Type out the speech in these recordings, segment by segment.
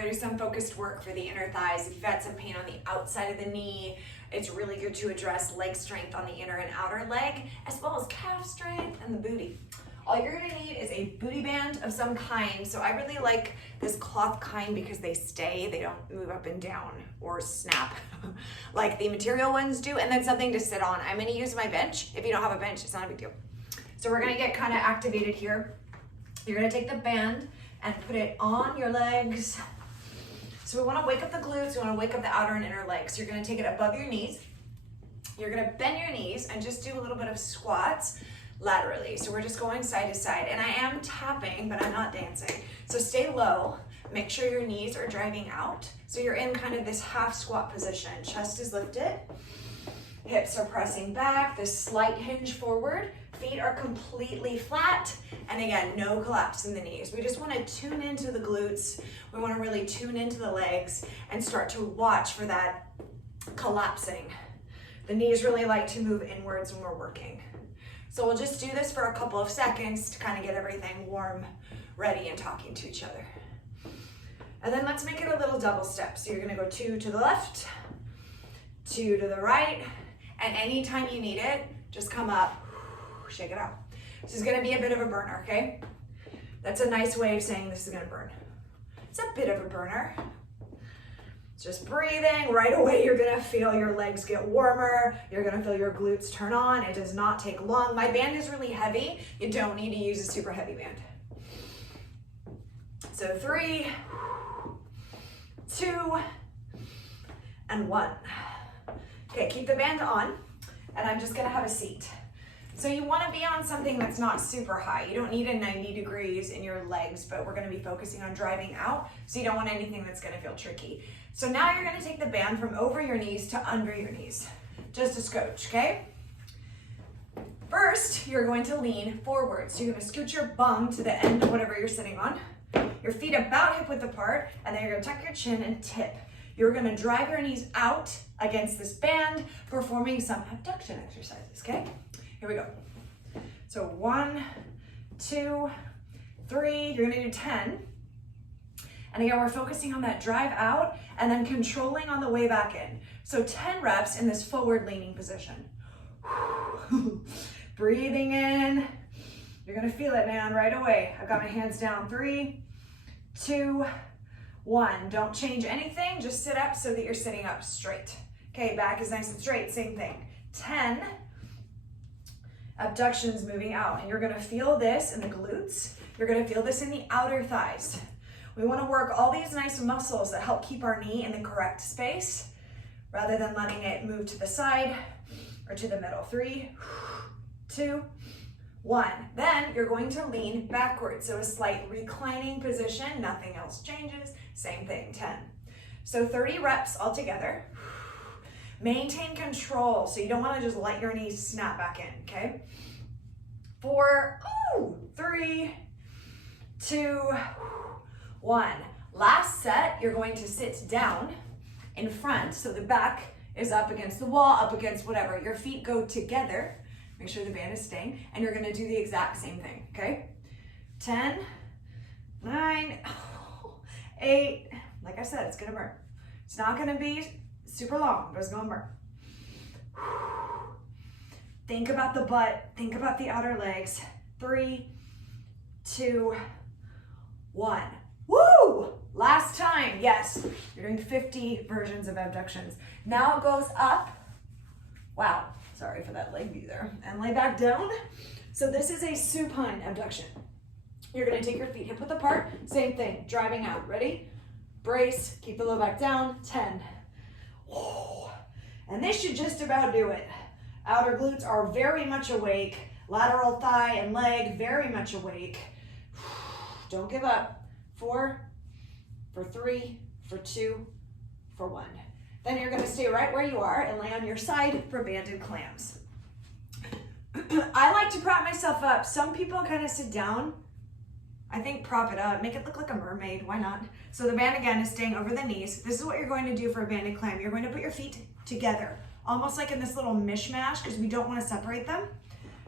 gonna do some focused work for the inner thighs. If you've had some pain on the outside of the knee, it's really good to address leg strength on the inner and outer leg, as well as calf strength and the booty. All you're gonna need is a booty band of some kind. So I really like this cloth kind because they stay, they don't move up and down or snap like the material ones do, and then something to sit on. I'm gonna use my bench. If you don't have a bench, it's not a big deal. So we're gonna get kind of activated here. You're gonna take the band and put it on your legs. So we wanna wake up the glutes, we wanna wake up the outer and inner legs. So you're gonna take it above your knees. You're gonna bend your knees and just do a little bit of squats laterally. So we're just going side to side. And I am tapping, but I'm not dancing. So stay low, make sure your knees are driving out. So you're in kind of this half squat position. Chest is lifted, hips are pressing back, this slight hinge forward. Feet are completely flat, and again, no collapse in the knees. We just want to tune into the glutes. We want to really tune into the legs and start to watch for that collapsing. The knees really like to move inwards when we're working. So we'll just do this for a couple of seconds to kind of get everything warm, ready, and talking to each other. And then let's make it a little double step. So you're going to go 2 to the left, 2 to the right, and anytime you need it, just come up, shake it out. This is gonna be a bit of a burner, okay? That's a nice way of saying this is gonna burn. It's a bit of a burner. Just breathing, right away you're gonna feel your legs get warmer, you're gonna feel your glutes turn on. It does not take long. My band is really heavy. You don't need to use a super heavy band. So 3, 2, and 1. Okay, keep the band on, and I'm just gonna have a seat. So you wanna be on something that's not super high. You don't need a 90 degrees in your legs, but we're gonna be focusing on driving out, so you don't want anything that's gonna feel tricky. So now you're gonna take the band from over your knees to under your knees. Just a scooch, okay? First, you're going to lean forward. So you're gonna scoot your bum to the end of whatever you're sitting on. Your feet about hip width apart, and then you're gonna tuck your chin and tip. You're gonna drive your knees out against this band, performing some abduction exercises, okay? Here we go. So 1, 2, 3, you're gonna do 10. And again, we're focusing on that drive out and then controlling on the way back in. So 10 reps in this forward leaning position. Breathing in. You're gonna feel it, man, right away. I've got my hands down. 3, 2, 1. Don't change anything, just sit up so that you're sitting up straight. Okay, back is nice and straight, same thing. 10. Abductions moving out, and you're gonna feel this in the glutes. You're gonna feel this in the outer thighs. We wanna work all these nice muscles that help keep our knee in the correct space rather than letting it move to the side or to the middle. 3, 2, 1. Then you're going to lean backwards. So a slight reclining position, nothing else changes. Same thing, 10. So 30 reps altogether. Maintain control, so you don't want to just let your knees snap back in, okay? 4, 3, 2, 1. Last set, you're going to sit down in front, so the back is up against the wall, up against whatever. Your feet go together. Make sure the band is staying, and you're gonna do the exact same thing, okay? 10, 9, 8, like I said, it's gonna burn. It's not gonna be super long, but it's gonna burn. Think about the butt, think about the outer legs. 3, 2, 1. Woo! Last time, yes. You're doing 50 versions of abductions. Now it goes up. Wow, sorry for that leg view there. And lay back down. So this is a supine abduction. You're gonna take your feet hip width apart, same thing, driving out. Ready? Brace, keep the low back down, 10. And this should just about do it. Outer glutes are very much awake. Lateral thigh and leg, very much awake. Don't give up. 4, for 3, for 2, for 1. Then you're gonna stay right where you are and lay on your side for banded clams. I like to prop myself up. Some people kind of sit down. I think prop it up, make it look like a mermaid, why not? So the band again is staying over the knees. This is what you're going to do for a banded clam. You're going to put your feet together, almost like in this little mishmash because we don't want to separate them.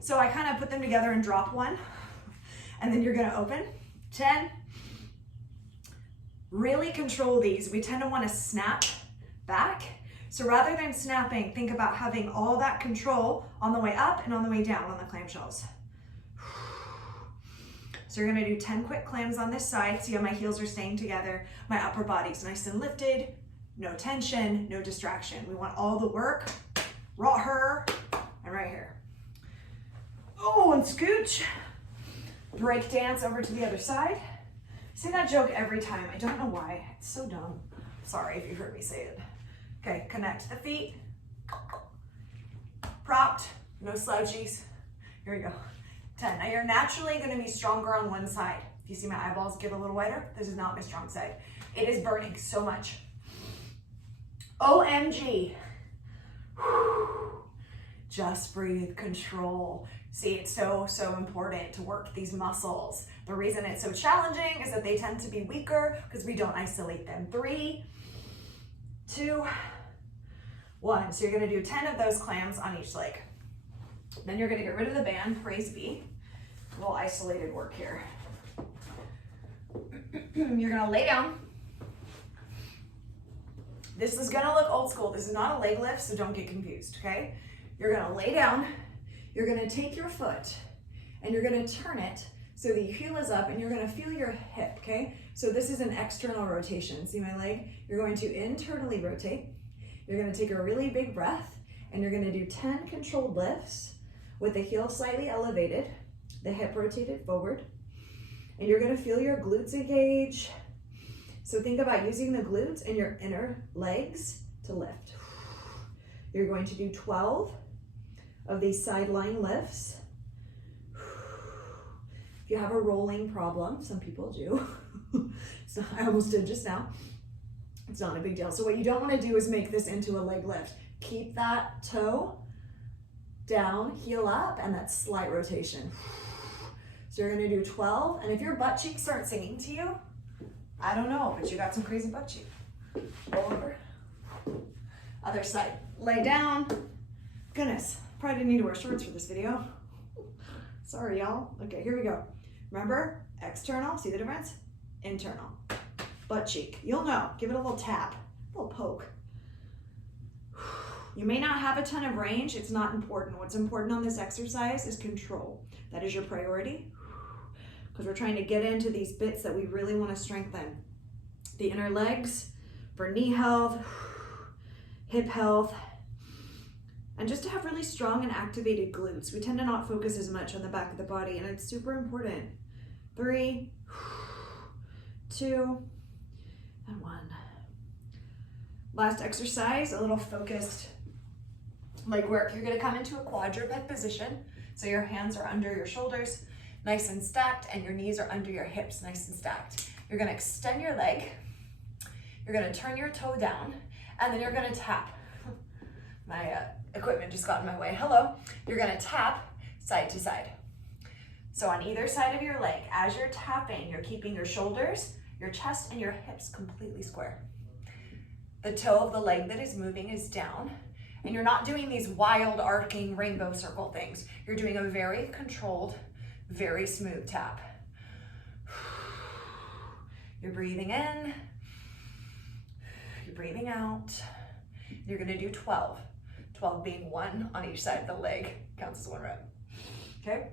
So I kind of put them together and drop one. And then you're gonna open. 10, really control these. We tend to want to snap back. So rather than snapping, think about having all that control on the way up and on the way down on the clamshells. So you're gonna do 10 quick clams on this side. See how my heels are staying together. My upper body's nice and lifted. No tension, no distraction. We want all the work, right here and right here. Oh, and scooch. Break dance over to the other side. I say that joke every time. I don't know why. It's so dumb. Sorry if you heard me say it. Okay, connect the feet. Propped, no slouchies. Here we go. 10. Now you're naturally going to be stronger on one side. If you see my eyeballs get a little wider, this is not my strong side. It is burning so much. OMG. Just breathe, control. See, it's so important to work these muscles. The reason it's so challenging is that they tend to be weaker because we don't isolate them. 3, 2, 1. So you're going to do 10 of those clams on each leg. Then you're going to get rid of the band, praise be. A little isolated work here. You're going to lay down. This is going to look old school. This is not a leg lift, so don't get confused, okay? You're going to lay down. You're going to take your foot and you're going to turn it so the heel is up and you're going to feel your hip, okay? So this is an external rotation. See my leg? You're going to internally rotate. You're going to take a really big breath and you're going to do 10 controlled lifts with the heel slightly elevated, the hip rotated forward, and you're going to feel your glutes engage. So think about using the glutes and your inner legs to lift. You're going to do 12 of these sideline lifts. If you have a rolling problem, some people do. So I almost did just now. It's not a big deal. So what you don't want to do is make this into a leg lift. Keep that toe down, heel up, and that slight rotation. So you're going to do 12. And if your butt cheeks start singing to you, I don't know, but you got some crazy butt cheek. Roll over. Other side. Lay down. Goodness, probably didn't need to wear shorts for this video. Sorry, y'all. Okay, here we go. Remember, external, see the difference? Internal. Butt cheek. You'll know. Give it a little tap, a little poke. You may not have a ton of range. It's not important. What's important on this exercise is control. That is your priority, because we're trying to get into these bits that we really want to strengthen. The inner legs for knee health, hip health, and just to have really strong and activated glutes. We tend to not focus as much on the back of the body, and it's super important. 3, 2, and 1. Last exercise, a little focused leg work. You're gonna come into a quadruped position. So your hands are under your shoulders, nice and stacked, and your knees are under your hips, nice and stacked. You're gonna extend your leg. You're gonna turn your toe down, and then you're gonna tap. My equipment just got in my way. Hello. You're gonna tap side to side. So on either side of your leg, as you're tapping, you're keeping your shoulders, your chest, and your hips completely square. The toe of the leg that is moving is down, and you're not doing these wild arcing rainbow circle things. You're doing a very controlled, very smooth tap. You're breathing in, you're breathing out. You're gonna do 12. 12 being 1 on each side of the leg, counts as 1 rep, okay?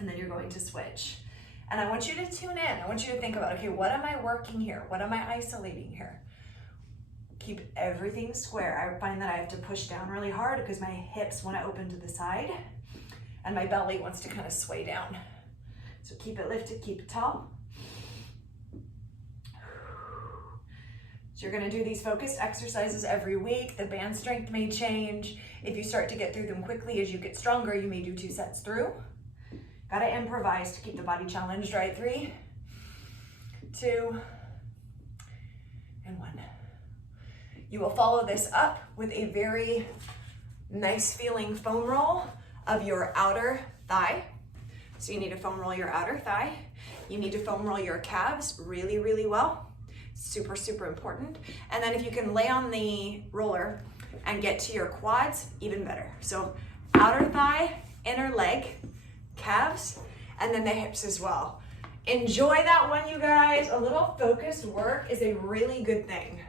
And then you're going to switch. And I want you to tune in. I want you to think about, okay, what am I working here? What am I isolating here? Keep everything square. I find that I have to push down really hard because my hips want to open to the side and my belly wants to kind of sway down. So keep it lifted, keep it tall. So you're going to do these focused exercises every week. The band strength may change. If you start to get through them quickly, as you get stronger, you may do 2 sets through. Got to improvise to keep the body challenged, right? 3, 2, and 1. You will follow this up with a very nice feeling foam roll of your outer thigh. So you need to foam roll your outer thigh. You need to foam roll your calves really, really well. Super, super important. And then if you can lay on the roller and get to your quads, even better. So outer thigh, inner leg, calves, and then the hips as well. Enjoy that one, you guys. A little focused work is a really good thing.